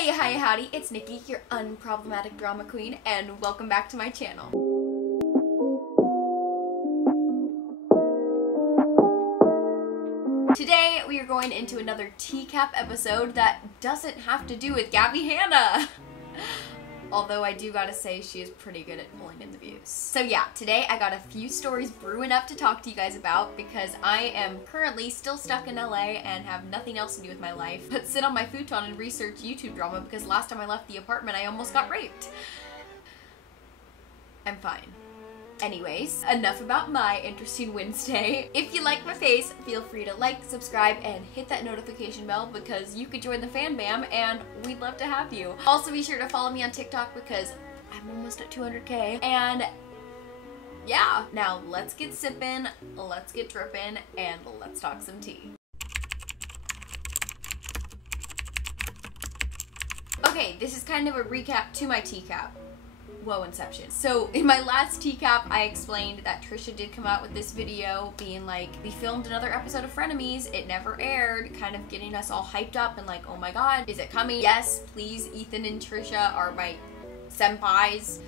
Hey, hi, howdy, it's Nikki, your unproblematic drama queen, and welcome back to my channel. Today, we are going into another TCAP episode that doesn't have to do with Gabby Hanna. Although I do gotta say, she is pretty good at pulling in the views. So yeah, today I got a few stories brewing up to talk to you guys about because I am currently still stuck in LA and have nothing else to do with my life but sit on my futon and research YouTube drama because last time I left the apartment I almost got raped. I'm fine. Anyways, enough about my interesting Wednesday. If you like my face, feel free to like, subscribe, and hit that notification bell because you could join the fan bam and we'd love to have you. Also be sure to follow me on TikTok because I'm almost at 200K. And yeah, now let's get sipping, let's get dripping, and let's talk some tea. Okay, this is kind of a recap to my TCAP. Whoa, Inception. So in my last TCAP, I explained that Trisha did come out with this video being like, we filmed another episode of Frenemies, it never aired, kind of getting us all hyped up and like, oh my god, is it coming? Yes, please, Ethan and Trisha are my senpais.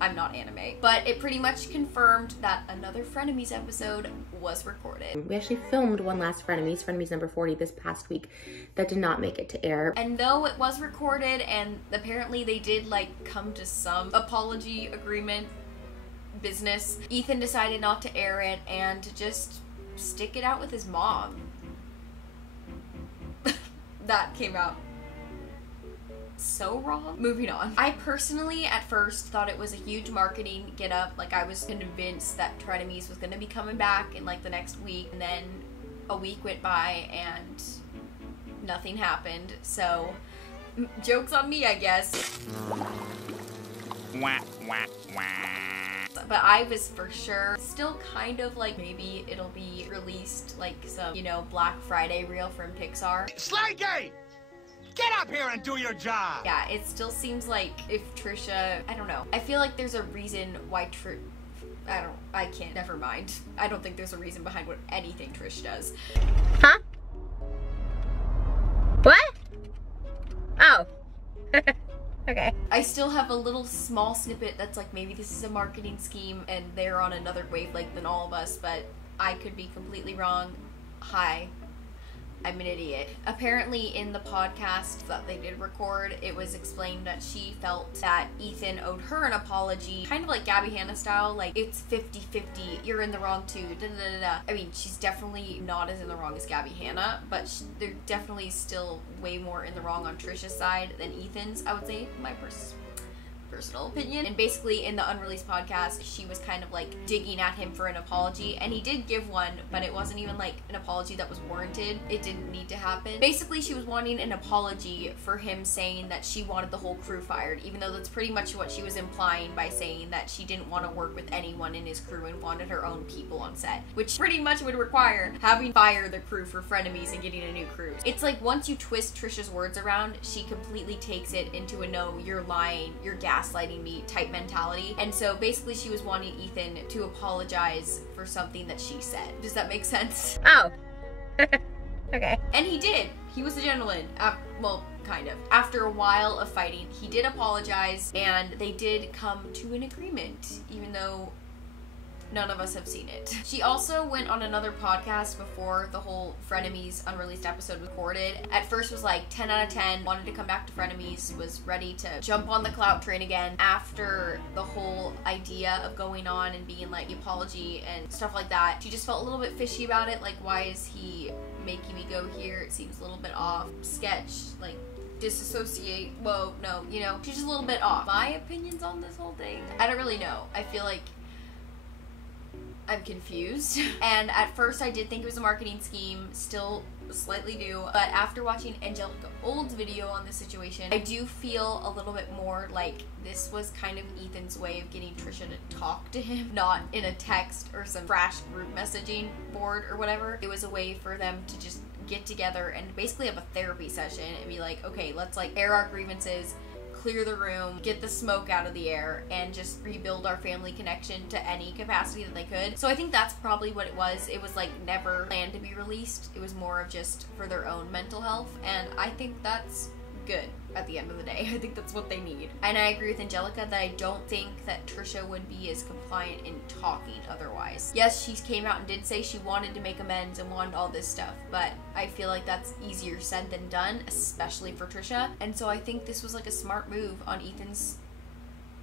I'm not anime. But it pretty much confirmed that another Frenemies episode was recorded. We actually filmed one last Frenemies number 40 this past week that did not make it to air. And though it was recorded and apparently they did like come to some apology agreement business, Ethan decided not to air it and to just stick it out with his mom. That came out so wrong. Moving on. I personally at first thought it was a huge marketing get up. Like I was convinced that Frenemies was gonna be coming back in like the next week, and then a week went by and nothing happened. So joke's on me, I guess. Wah, wah, wah. But I was for sure still kind of like maybe it'll be released like some, you know, Black Friday reel from Pixar. Slanky! Get up here and do your job! Yeah, it still seems like if Trisha, I don't know. I feel like there's a reason why I can't, never mind. I don't think there's a reason behind what anything Trish does. Huh? What? Oh. Okay. I still have a little small snippet that's like maybe this is a marketing scheme and they're on another wavelength than all of us, but I could be completely wrong. Hi. I'm an idiot. Apparently in the podcast that they did record, it was explained that she felt that Ethan owed her an apology, kind of like Gabby Hanna style, like it's 50-50, you're in the wrong too, da da da da. I mean, she's definitely not as in the wrong as Gabby Hanna, but they're definitely still way more in the wrong on Trisha's side than Ethan's, I would say, my personal opinion. And basically in the unreleased podcast, she was kind of like digging at him for an apology, and he did give one, but it wasn't even like an apology that was warranted. It didn't need to happen. Basically she was wanting an apology for him saying that she wanted the whole crew fired, even though that's pretty much what she was implying by saying that she didn't want to work with anyone in his crew and wanted her own people on set, which pretty much would require having fired the crew for Frenemies and getting a new crew. It's like once you twist Trisha's words around, she completely takes it into a no, you're lying, you're gaslighting me type mentality. And so basically she was wanting Ethan to apologize for something that she said. Does that make sense? Oh. Okay. And he did. He was a gentleman. Well, kind of. After a while of fighting, he did apologize and they did come to an agreement, even though none of us have seen it. She also went on another podcast before the whole Frenemies unreleased episode recorded. At first was like 10 out of 10, wanted to come back to Frenemies, was ready to jump on the clout train again after the whole idea of going on and being like the apology and stuff like that. She just felt a little bit fishy about it, like why is he making me go here? It seems a little bit off. Sketch, like disassociate, whoa, no, you know, she's just a little bit off. My opinions on this whole thing, I don't really know. I feel like I'm confused. And at first I did think it was a marketing scheme, still slightly do, but after watching Angelica Old's video on this situation, I do feel a little bit more like this was kind of Ethan's way of getting Trisha to talk to him, not in a text or some trash group messaging board or whatever. It was a way for them to just get together and basically have a therapy session and be like, okay, let's like air our grievances, clear the room, get the smoke out of the air, and just rebuild our family connection to any capacity that they could. So I think that's probably what it was. It was like never planned to be released. It was more of just for their own mental health, and I think that's good. at the end of the day. I think that's what they need. And I agree with Angelica that I don't think that Trisha would be as compliant in talking otherwise. Yes, she came out and did say she wanted to make amends and wanted all this stuff, but I feel like that's easier said than done, especially for Trisha. And so I think this was like a smart move on Ethan's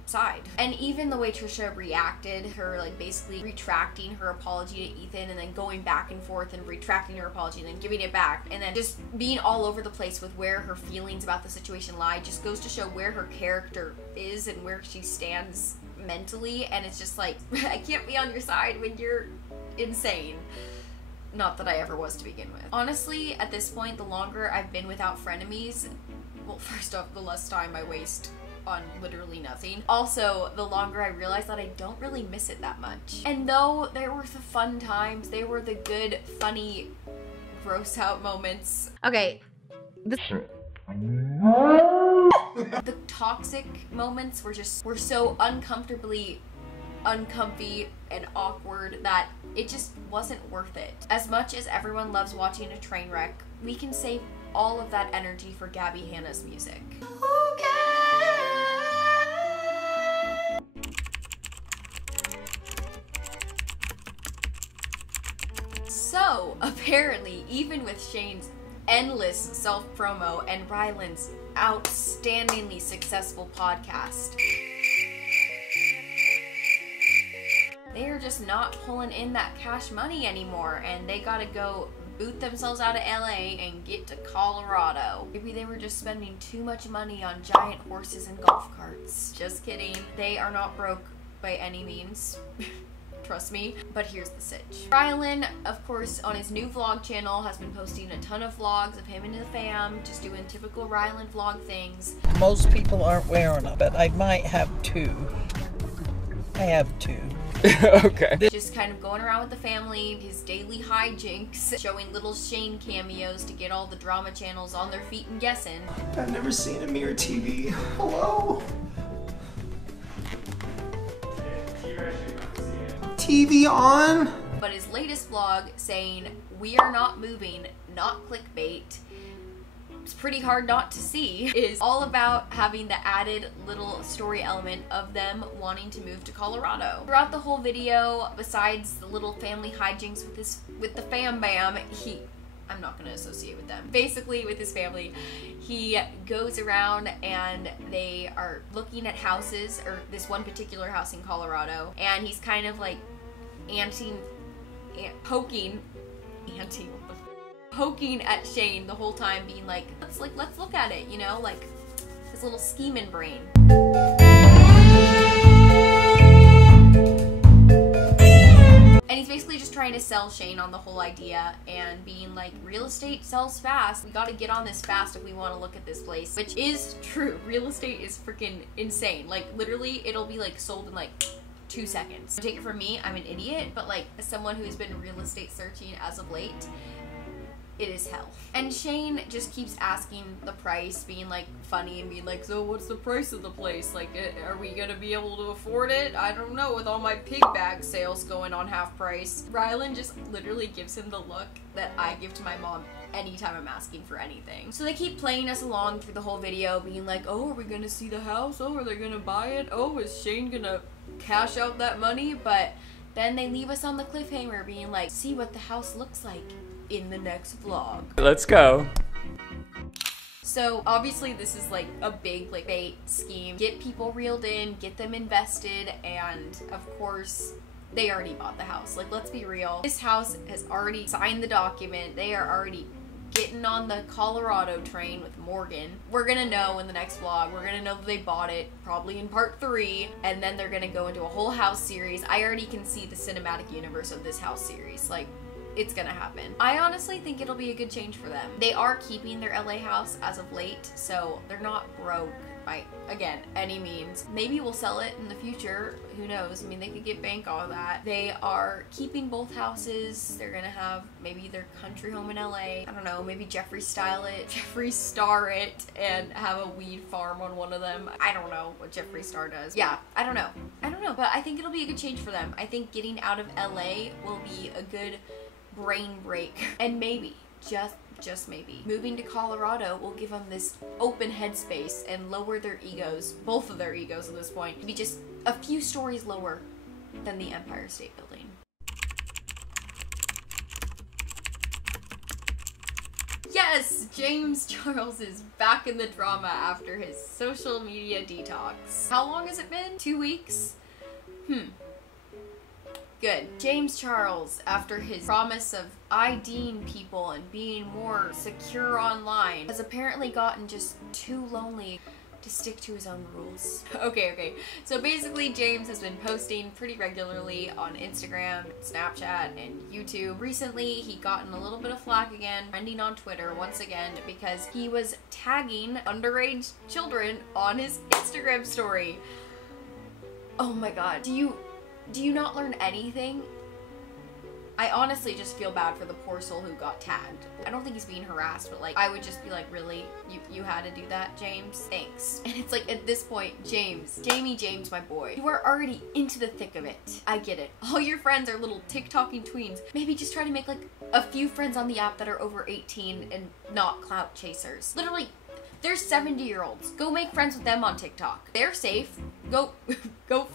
side. And even the way Trisha reacted, her like basically retracting her apology to Ethan and then going back and forth and retracting her apology and then giving it back and then just being all over the place with where her feelings about the situation lie, just goes to show where her character is and where she stands mentally. And it's just like, I can't be on your side when you're insane. Not that I ever was to begin with. Honestly, at this point, the longer I've been without frenemies, well, first off, the less time I waste on literally nothing. Also, the longer I realize that I don't really miss it that much. And though there were the fun times, they were the good, funny, gross out moments. Okay. The toxic moments were so uncomfortably uncomfy and awkward that it just wasn't worth it. As much as everyone loves watching a train wreck, we can save all of that energy for Gabby Hanna's music. So, apparently, even with Shane's endless self-promo and Ryland's outstandingly successful podcast, they are just not pulling in that cash money anymore, and they gotta go boot themselves out of LA and get to Colorado. Maybe they were just spending too much money on giant horses and golf carts. Just kidding. They are not broke by any means. Trust me. But here's the sitch. Ryland, of course, on his new vlog channel, has been posting a ton of vlogs of him and the fam, just doing typical Ryland vlog things. Most people aren't wearing them, but I might have two. I have two. Okay. Just kind of going around with the family, his daily hijinks, showing little Shane cameos to get all the drama channels on their feet and guessing. I've never seen a mirror TV. Hello? TV on? But his latest vlog saying, "We are not moving, not clickbait," it's pretty hard not to see, is all about having the added little story element of them wanting to move to Colorado. Throughout the whole video, besides the little family hijinks with the fam bam, I'm not gonna associate with them. Basically, with his family, he goes around and they are looking at houses, or this one particular house in Colorado, and he's kind of like poking at Shane the whole time, being like, let's look at it, you know, like his little scheming brain. And he's basically just trying to sell Shane on the whole idea and being like, real estate sells fast. We gotta get on this fast if we want to look at this place. Which is true. Real estate is freaking insane. Like, literally, it'll be like sold in like 2 seconds. Take it from me, I'm an idiot, but like, as someone who's been real estate searching as of late, it is hell. And Shane just keeps asking the price, being like funny and being like, so what's the price of the place? Like, are we gonna be able to afford it? I don't know, with all my pig bag sales going on half price. Ryland just literally gives him the look that I give to my mom anytime I'm asking for anything. So they keep playing us along through the whole video, being like, oh, are we gonna see the house? Oh, are they gonna buy it? Oh, is Shane gonna cash out that money? But then they leave us on the cliffhanger, being like, see what the house looks like in the next vlog. Let's go. So obviously this is like a big like bait scheme. Get people reeled in, get them invested, and of course they already bought the house. Like, let's be real. This house has already signed the document. They are already getting on the Colorado train with Morgan. We're gonna know in the next vlog. We're gonna know that they bought it, probably in part 3, and then they're gonna go into a whole house series. I already can see the cinematic universe of this house series. Like, it's gonna happen. I honestly think it'll be a good change for them. They are keeping their LA house as of late, so they're not broke by, again, any means. Maybe we'll sell it in the future. Who knows? I mean, they could get bank on that. They are keeping both houses. They're gonna have maybe their country home in LA. I don't know, maybe Jeffree star it, and have a weed farm on one of them. I don't know what Jeffree Star does. Yeah, I don't know, but I think it'll be a good change for them. I think getting out of LA will be a good brain break, and maybe, just just maybe. Moving to Colorado will give them this open headspace and lower their egos, both of their egos at this point, to be just a few stories lower than the Empire State Building. Yes, James Charles is back in the drama after his social media detox. How long has it been? 2 weeks? Good. James Charles, after his promise of IDing people and being more secure online, has apparently gotten just too lonely to stick to his own rules. Okay. So basically, James has been posting pretty regularly on Instagram, Snapchat, and YouTube. Recently, he gotten a little bit of flack again, trending on Twitter once again, because he was tagging underage children on his Instagram story. Oh my god. Do you not learn anything? I honestly just feel bad for the poor soul who got tagged. I don't think he's being harassed, but like, I would just be like, really? You had to do that, James? Thanks. And it's like, at this point, Jamie James, my boy, you are already into the thick of it. I get it. All your friends are little TikToking tweens. Maybe just try to make like a few friends on the app that are over 18 and not clout chasers. Literally, there's 70-year-olds. Go make friends with them on TikTok. They're safe. Go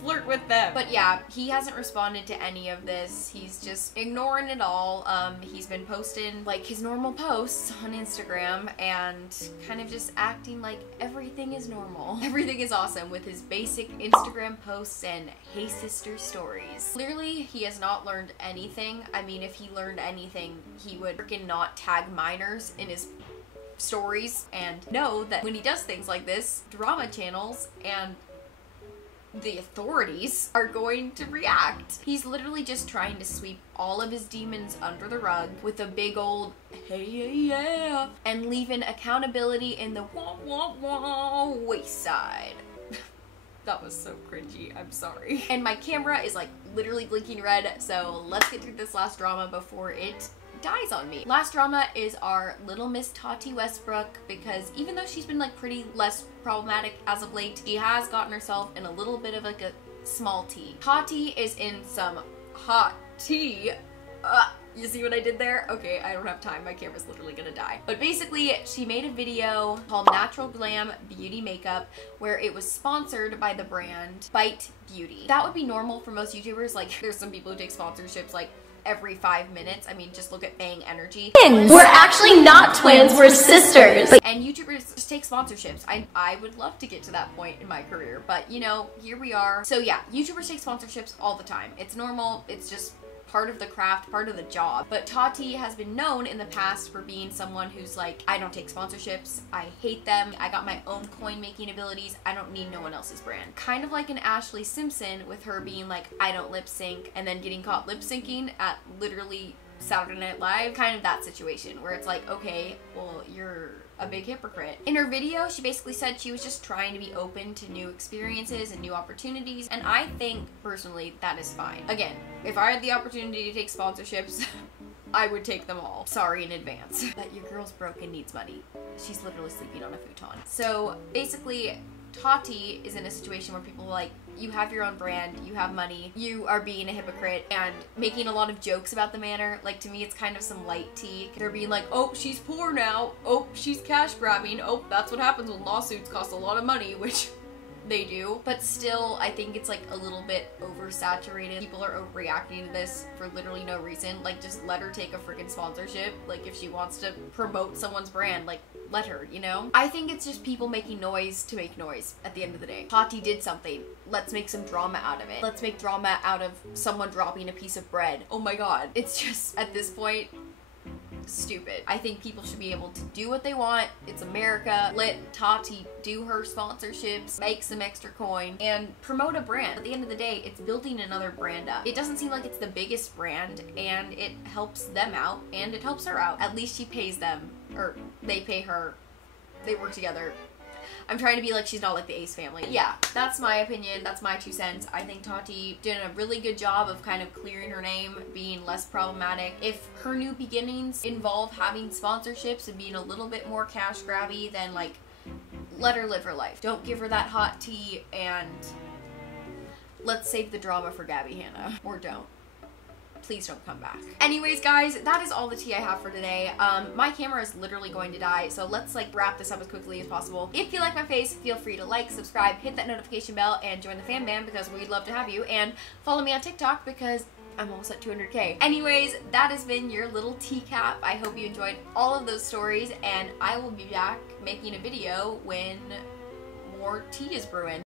flirt with them. But yeah, he hasn't responded to any of this. He's just ignoring it all. He's been posting like his normal posts on Instagram and kind of just acting like everything is normal. Everything is awesome with his basic Instagram posts and hey sister stories. Clearly, he has not learned anything. I mean, if he learned anything, he would freaking not tag minors in his stories and know that when he does things like this, drama channels and the authorities are going to react. He's literally just trying to sweep all of his demons under the rug with a big old hey yeah and leaving accountability in the wah wah wah wayside. That was so cringy, I'm sorry. And my camera is like literally blinking red, so let's get through this last drama before it dies on me. Last drama is our little Miss Tati Westbrook, because even though she's been like pretty less problematic as of late, she has gotten herself in a little bit of like a small tea. Tati is in some hot tea. You see what I did there? Okay, I don't have time. My camera's literally gonna die. But basically, she made a video called Natural Glam Beauty Makeup, where it was sponsored by the brand Bite Beauty. That would be normal for most YouTubers. Like, there's some people who take sponsorships like every 5 minutes. I mean, just look at Bang Energy. We're actually not twins, we're sisters. And YouTubers just take sponsorships. I would love to get to that point in my career, but you know, here we are. So yeah, YouTubers take sponsorships all the time. It's normal, it's just part of the craft, part of the job. But Tati has been known in the past for being someone who's like, I don't take sponsorships, I hate them, I got my own coin making abilities, I don't need no one else's brand. Kind of like an Ashley Simpson with her being like, I don't lip sync, and then getting caught lip syncing at literally Saturday Night Live. Kind of that situation where it's like, okay, well, you're a big hypocrite. In her video, she basically said she was just trying to be open to new experiences and new opportunities, and I think, personally, that is fine. Again, if I had the opportunity to take sponsorships, I would take them all. Sorry in advance. But your girl's broke and needs money. She's literally sleeping on a futon. So, basically, Tati is in a situation where people are like, you have your own brand, you have money, you are being a hypocrite and making a lot of jokes about the manner. Like, to me, it's kind of some light tea. They're being like, oh, she's poor now, oh, she's cash grabbing, oh, that's what happens when lawsuits cost a lot of money, which they do. But still, I think it's like a little bit oversaturated. People are overreacting to this for literally no reason. Like, just let her take a freaking sponsorship. Like, if she wants to promote someone's brand, like, let her, you know? I think it's just people making noise to make noise at the end of the day. Tati did something. Let's make some drama out of it. Let's make drama out of someone dropping a piece of bread. Oh my god. It's just, at this point, stupid. I think people should be able to do what they want. It's America. Let Tati do her sponsorships, make some extra coin, and promote a brand. At the end of the day, it's building another brand up. It doesn't seem like it's the biggest brand, and it helps them out, and it helps her out. At least she pays them, or they pay her. They work together. I'm trying to be like she's not like the Ace family. Yeah, that's my opinion. That's my 2 cents. I think Tati did a really good job of kind of clearing her name, being less problematic. If her new beginnings involve having sponsorships and being a little bit more cash grabby, then like, let her live her life. Don't give her that hot tea, and let's save the drama for Gabby Hanna. Or don't. please don't come back. Anyways, guys, that is all the tea I have for today. My camera is literally going to die, so let's like wrap this up as quickly as possible. If you like my face, feel free to like, subscribe, hit that notification bell, and join the fan band because we'd love to have you. And follow me on TikTok because I'm almost at 200K. Anyways, that has been your little TCAP. I hope you enjoyed all of those stories, and I will be back making a video when more tea is brewing.